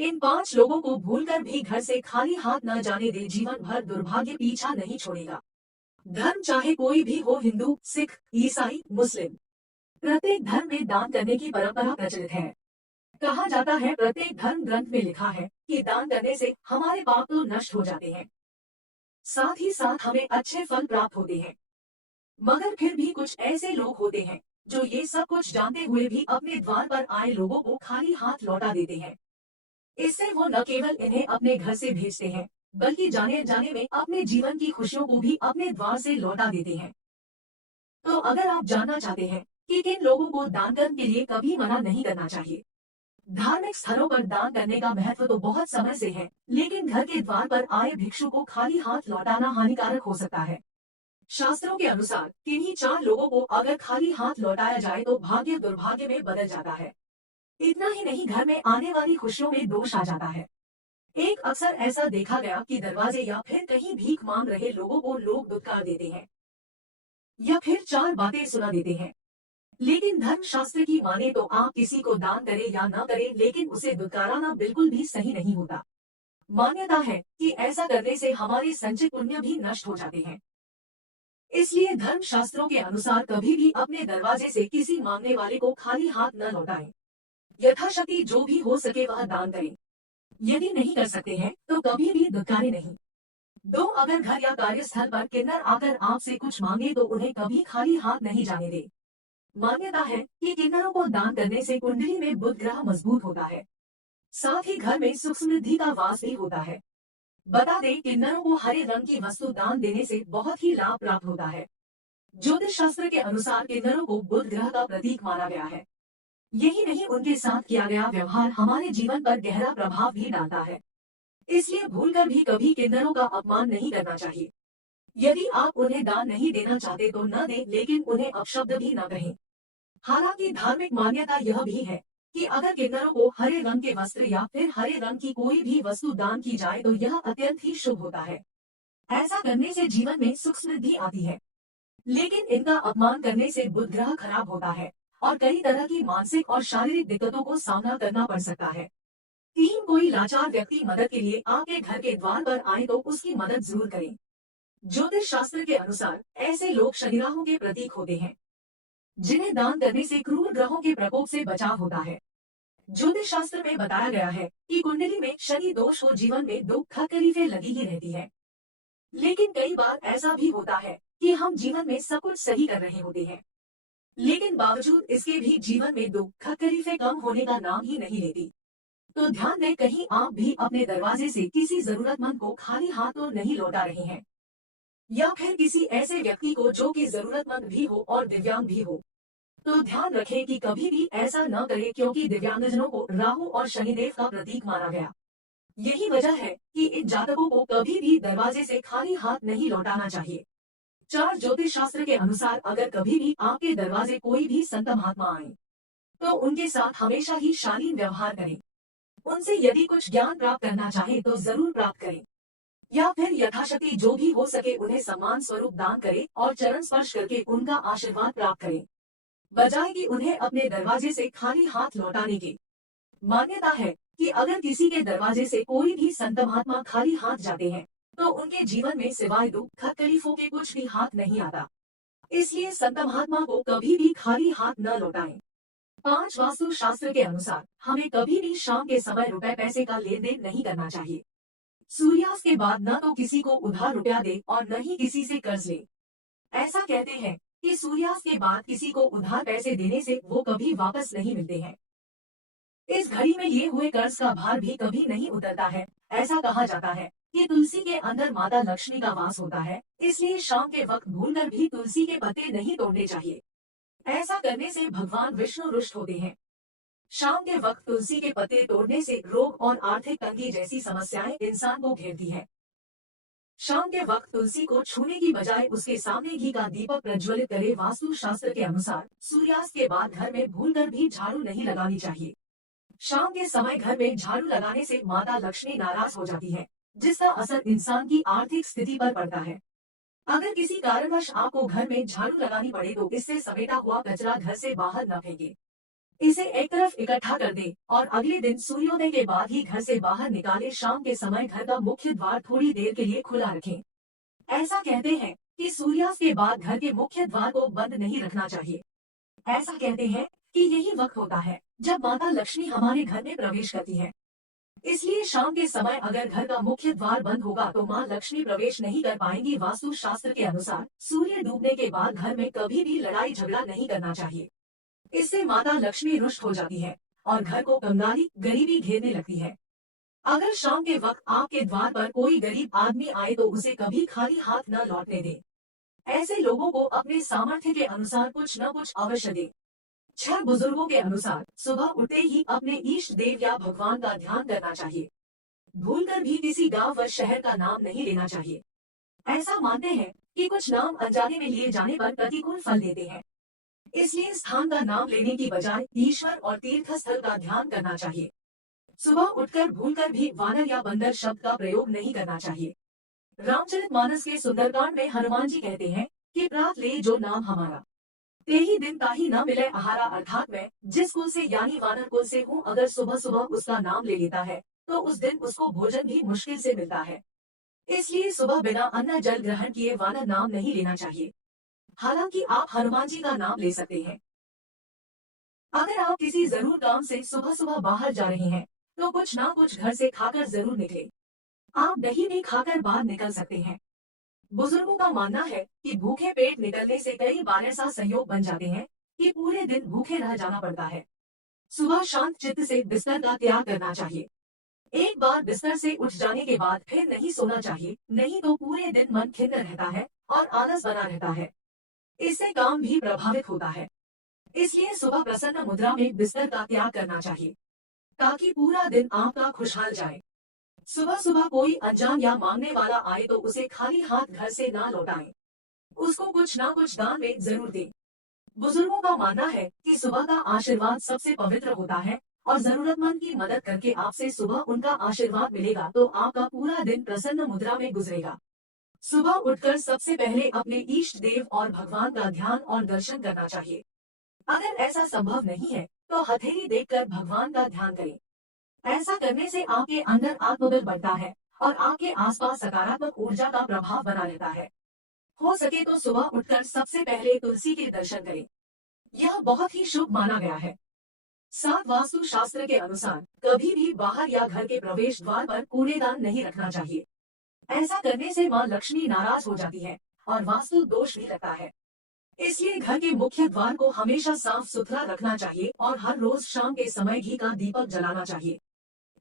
इन 5 लोगों को भूलकर भी घर से खाली हाथ न जाने दे, जीवन भर दुर्भाग्य पीछा नहीं छोड़ेगा। धर्म चाहे कोई भी हो, हिंदू, सिख, ईसाई, मुस्लिम, प्रत्येक धर्म में दान करने की परंपरा प्रचलित है। कहा जाता है, प्रत्येक धर्म ग्रंथ में लिखा है कि दान करने से हमारे पाप तो नष्ट हो जाते हैं, साथ ही साथ हमें अच्छे फल प्राप्त होते हैं। मगर फिर भी कुछ ऐसे लोग होते हैं जो ये सब कुछ जानते हुए भी अपने द्वार पर आए लोगों को खाली हाथ लौटा देते हैं। इससे वो न केवल इन्हें अपने घर से भेजते हैं, बल्कि जाने अनजाने में अपने जीवन की खुशियों को भी अपने द्वार से लौटा देते हैं। तो अगर आप जानना चाहते हैं कि किन लोगों को दान करने के लिए कभी मना नहीं करना चाहिए, धार्मिक स्थलों पर दान करने का महत्व तो बहुत समय से है, लेकिन घर के द्वार पर आए भिक्षु को खाली हाथ लौटाना हानिकारक हो सकता है। शास्त्रों के अनुसार किन्हीं 4 लोगों को अगर खाली हाथ लौटाया जाए तो भाग्य दुर्भाग्य में बदल जाता है। इतना ही नहीं, घर में आने वाली खुशियों में दोष आ जाता है। एक अक्सर ऐसा देखा गया कि दरवाजे या फिर कहीं भीख मांग रहे लोगों को लोग दुत्कार देते हैं या फिर 4 बातें सुना देते हैं। लेकिन धर्म शास्त्र की माने तो आप किसी को दान करें या न करें, लेकिन उसे दुत्काराना बिल्कुल भी सही नहीं होता। मान्यता है कि ऐसा करने से हमारे संचित पुण्य भी नष्ट हो जाते हैं। इसलिए धर्म शास्त्रों के अनुसार कभी भी अपने दरवाजे से किसी मांगने वाले को खाली हाथ न लौटाएं। यथाशक्ति जो भी हो सके वह दान करें। यदि नहीं कर सकते हैं तो कभी भी दुत्कारे नहीं। अगर घर या कार्यस्थल पर किन्नर आकर आपसे कुछ मांगे तो उन्हें कभी खाली हाथ नहीं जाने दे। मान्यता है कि किन्नरों को दान करने से कुंडली में बुध ग्रह मजबूत होता है, साथ ही घर में सुख समृद्धि का वास भी होता है। बता दें, किन्नरों को हरे रंग की वस्तु दान देने से बहुत ही लाभ प्राप्त होता है। ज्योतिष शास्त्र के अनुसार किन्नरों को बुध ग्रह का प्रतीक माना गया है। यही नहीं, उनके साथ किया गया व्यवहार हमारे जीवन पर गहरा प्रभाव भी डालता है। इसलिए भूलकर भी कभी किन्नरों का अपमान नहीं करना चाहिए। यदि आप उन्हें दान नहीं देना चाहते तो न दें, लेकिन उन्हें अपशब्द भी न कहें। हालांकि धार्मिक मान्यता यह भी है कि अगर किन्नरों को हरे रंग के वस्त्र या फिर हरे रंग की कोई भी वस्तु दान की जाए तो यह अत्यंत ही शुभ होता है। ऐसा करने से जीवन में सुख समृद्धि आती है। लेकिन इनका अपमान करने से बुध ग्रह खराब होता है और कई तरह की मानसिक और शारीरिक दिक्कतों को सामना करना पड़ सकता है। कोई लाचार व्यक्ति मदद के लिए आपके घर के द्वार पर आए तो उसकी मदद जरूर करें। ज्योतिष शास्त्र के अनुसार ऐसे लोग शनिराहु के प्रतीक होते हैं, जिन्हें दान करने से क्रूर ग्रहों के प्रकोप से बचाव होता है। ज्योतिष शास्त्र में बताया गया है कि कुंडली में शनि दोष हो, जीवन में दुख तकलीफें लगी ही रहती है। लेकिन कई बार ऐसा भी होता है कि हम जीवन में सब कुछ सही कर रहे होते हैं, लेकिन बावजूद इसके भी जीवन में दुख तकलीफें कम होने का नाम ही नहीं लेती। तो ध्यान दें, कहीं आप भी अपने दरवाजे से किसी जरूरतमंद को खाली हाथ तो नहीं लौटा रहे हैं, या फिर किसी ऐसे व्यक्ति को जो कि जरूरतमंद भी हो और दिव्यांग भी हो। तो ध्यान रखें कि कभी भी ऐसा न करें, क्योंकि दिव्यांगजनों को राहु और शनिदेव का प्रतीक माना गया। यही वजह है कि इन जातकों को कभी भी दरवाजे से खाली हाथ नहीं लौटाना चाहिए। 4 ज्योतिष शास्त्र के अनुसार अगर कभी भी आपके दरवाजे कोई भी संत महात्मा आए तो उनके साथ हमेशा ही शालीन व्यवहार करें। उनसे यदि कुछ ज्ञान प्राप्त करना चाहे तो जरूर प्राप्त करें, या फिर यथाशक्ति जो भी हो सके उन्हें सम्मान स्वरूप दान करें और चरण स्पर्श करके उनका आशीर्वाद प्राप्त करें, बजाय कि उन्हें अपने दरवाजे से खाली हाथ लौटाने की। मान्यता है कि अगर किसी के दरवाजे से कोई भी संत महात्मा खाली हाथ जाते हैं तो उनके जीवन में सिवाय दुख तकलीफों के कुछ भी हाथ नहीं आता। इसलिए संत महात्मा को कभी भी खाली हाथ न लौटाएं। 5 वास्तु शास्त्र के अनुसार हमें कभी भी शाम के समय रुपए पैसे का लेन देन नहीं करना चाहिए। सूर्यास्त के बाद न तो किसी को उधार रुपया दे और न ही किसी से कर्ज ले। ऐसा कहते हैं कि सूर्यास्त के बाद किसी को उधार पैसे देने से वो कभी वापस नहीं मिलते हैं। इस घड़ी में लिए हुए कर्ज का भार भी कभी नहीं उतरता है। ऐसा कहा जाता है कि तुलसी के अंदर माता लक्ष्मी का वास होता है, इसलिए शाम के वक्त भूलकर भी तुलसी के पत्ते नहीं तोड़ने चाहिए। ऐसा करने से भगवान विष्णु रुष्ट होते हैं। शाम के वक्त तुलसी के पत्ते तोड़ने से रोग और आर्थिक तंगी जैसी समस्याएं इंसान को घेरती है। शाम के वक्त तुलसी को छूने की बजाय उसके सामने घी का दीपक प्रज्वलित करे। वास्तु शास्त्र के अनुसार सूर्यास्त के बाद घर में भूलकर भी झाड़ू नहीं लगानी चाहिए। शाम के समय घर में झाड़ू लगाने से माता लक्ष्मी नाराज हो जाती है, जिसका असर इंसान की आर्थिक स्थिति पर पड़ता है। अगर किसी कारणवश आपको घर में झाड़ू लगानी पड़े तो इससे समेटा हुआ कचरा घर से बाहर न फेंके। इसे एक तरफ इकट्ठा कर दे और अगले दिन सूर्योदय के बाद ही घर से बाहर निकाले। शाम के समय घर का मुख्य द्वार थोड़ी देर के लिए खुला रखें। ऐसा कहते हैं कि सूर्यास्त के बाद घर के मुख्य द्वार को बंद नहीं रखना चाहिए। ऐसा कहते हैं कि यही वक्त होता है जब माता लक्ष्मी हमारे घर में प्रवेश करती है। इसलिए शाम के समय अगर घर का मुख्य द्वार बंद होगा तो माँ लक्ष्मी प्रवेश नहीं कर पाएंगी। वास्तु शास्त्र के अनुसार सूर्य डूबने के बाद घर में कभी भी लड़ाई झगड़ा नहीं करना चाहिए। इससे माता लक्ष्मी रुष्ट हो जाती है और घर को कंगाली गरीबी घेरने लगती है। अगर शाम के वक्त आपके द्वार पर कोई गरीब आदमी आए तो उसे कभी खाली हाथ न लौटने दे। ऐसे लोगों को अपने सामर्थ्य के अनुसार कुछ न कुछ अवश्य दे। 6 बुजुर्गों के अनुसार सुबह उठते ही अपने इष्ट देव या भगवान का ध्यान करना चाहिए। भूलकर भी किसी गांव व शहर का नाम नहीं लेना चाहिए। ऐसा मानते हैं कि कुछ नाम अनजाने में लिए जाने पर प्रतिकूल फल देते हैं। इसलिए स्थान का नाम लेने की बजाय ईश्वर और तीर्थ स्थल का ध्यान करना चाहिए। सुबह उठकर भूलकर भी वानर या बंदर शब्द का प्रयोग नहीं करना चाहिए। रामचरितमानस के सुंदरकांड में हनुमान जी कहते हैं कि प्रात ले जो नाम हमारा, ते ही दिन ताही न मिले आहारा। अर्थात मैं जिस कुल से यानी वानर कुल से हूँ, अगर सुबह सुबह उसका नाम ले लेता है तो उस दिन उसको भोजन भी मुश्किल से मिलता है। इसलिए सुबह बिना अन्न जल ग्रहण किए वानर नाम नहीं लेना चाहिए। हालांकि आप हनुमान जी का नाम ले सकते हैं। अगर आप किसी जरूर काम से सुबह सुबह बाहर जा रहे हैं तो कुछ ना कुछ घर से खाकर जरूर निकले। आप दही भी खाकर बाहर निकल सकते हैं। बुजुर्गों का मानना है कि भूखे पेट निकलने से कई बार ऐसा संयोग बन जाते हैं कि पूरे दिन भूखे रह जाना पड़ता है। सुबह शांत चित्त से बिस्तर का त्याग करना चाहिए। एक बार बिस्तर से उठ जाने के बाद फिर नहीं सोना चाहिए, नहीं तो पूरे दिन मन खिन्न रहता है और आलस बना रहता है। इससे काम भी प्रभावित होता है। इसलिए सुबह प्रसन्न मुद्रा में बिस्तर का त्याग करना चाहिए ताकि पूरा दिन आपका खुशहाल जाए। सुबह सुबह कोई अनजान या मांगने वाला आए तो उसे खाली हाथ घर से ना लौटाएं। उसको कुछ ना कुछ दान में जरूर दें। बुजुर्गों का मानना है कि सुबह का आशीर्वाद सबसे पवित्र होता है और जरूरतमंद की मदद करके आपसे सुबह उनका आशीर्वाद मिलेगा तो आपका पूरा दिन प्रसन्न मुद्रा में गुजरेगा। सुबह उठकर सबसे पहले अपने इष्ट देव और भगवान का ध्यान और दर्शन करना चाहिए। अगर ऐसा संभव नहीं है तो हथेली देखकर भगवान का ध्यान करें। ऐसा करने से आपके अंदर आत्मबल बढ़ता है और आपके आसपास सकारात्मक ऊर्जा का प्रभाव बना रहता है। हो सके तो सुबह उठकर सबसे पहले तुलसी के दर्शन करें। यह बहुत ही शुभ माना गया है। साथ वास्तु शास्त्र के अनुसार कभी भी बाहर या घर के प्रवेश द्वार पर कूड़ेदान नहीं रखना चाहिए। ऐसा करने से माँ लक्ष्मी नाराज हो जाती है और वास्तु दोष भी लगता है। इसलिए घर के मुख्य द्वार को हमेशा साफ सुथरा रखना चाहिए और हर रोज शाम के समय घी का दीपक जलाना चाहिए।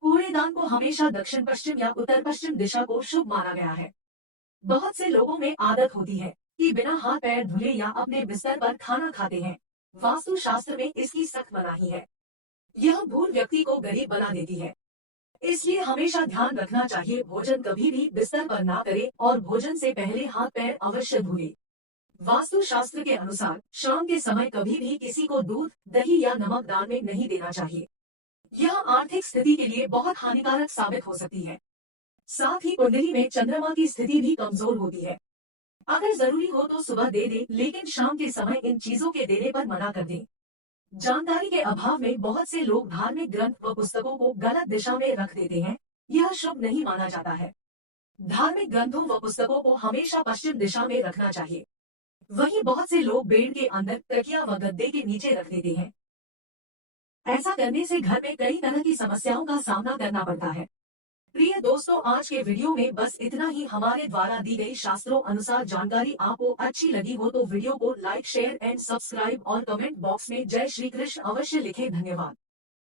कूड़ेदान को हमेशा दक्षिण पश्चिम या उत्तर पश्चिम दिशा को शुभ माना गया है। बहुत से लोगों में आदत होती है कि बिना हाथ पैर धुले या अपने बिस्तर पर खाना खाते हैं। वास्तु शास्त्र में इसकी सख्त मनाही है। यह भूल व्यक्ति को गरीब बना देती है। इसलिए हमेशा ध्यान रखना चाहिए भोजन कभी भी बिस्तर पर ना करे और भोजन से पहले हाथ पैर अवश्य धुले। वास्तु शास्त्र के अनुसार शाम के समय कभी भी किसी को दूध, दही या नमक दान में नहीं देना चाहिए। यह आर्थिक स्थिति के लिए बहुत हानिकारक साबित हो सकती है। साथ ही कुंडली में चंद्रमा की स्थिति भी कमजोर होती है। अगर जरूरी हो तो सुबह दे दे, लेकिन शाम के समय इन चीजों के देने पर मना कर दें। जानकारी के अभाव में बहुत से लोग धार्मिक ग्रंथ व पुस्तकों को गलत दिशा में रख देते हैं। यह शुभ नहीं माना जाता है। धार्मिक ग्रंथों व पुस्तकों को हमेशा पश्चिम दिशा में रखना चाहिए। वहीं बहुत से लोग बेड के अंदर तकिया व गद्दे के नीचे रख देते हैं। ऐसा करने से घर में कई तरह की समस्याओं का सामना करना पड़ता है। प्रिय दोस्तों, आज के वीडियो में बस इतना ही। हमारे द्वारा दी गई शास्त्रों अनुसार जानकारी आपको अच्छी लगी हो तो वीडियो को लाइक, शेयर एंड सब्सक्राइब और कमेंट बॉक्स में जय श्री कृष्ण अवश्य लिखें। धन्यवाद।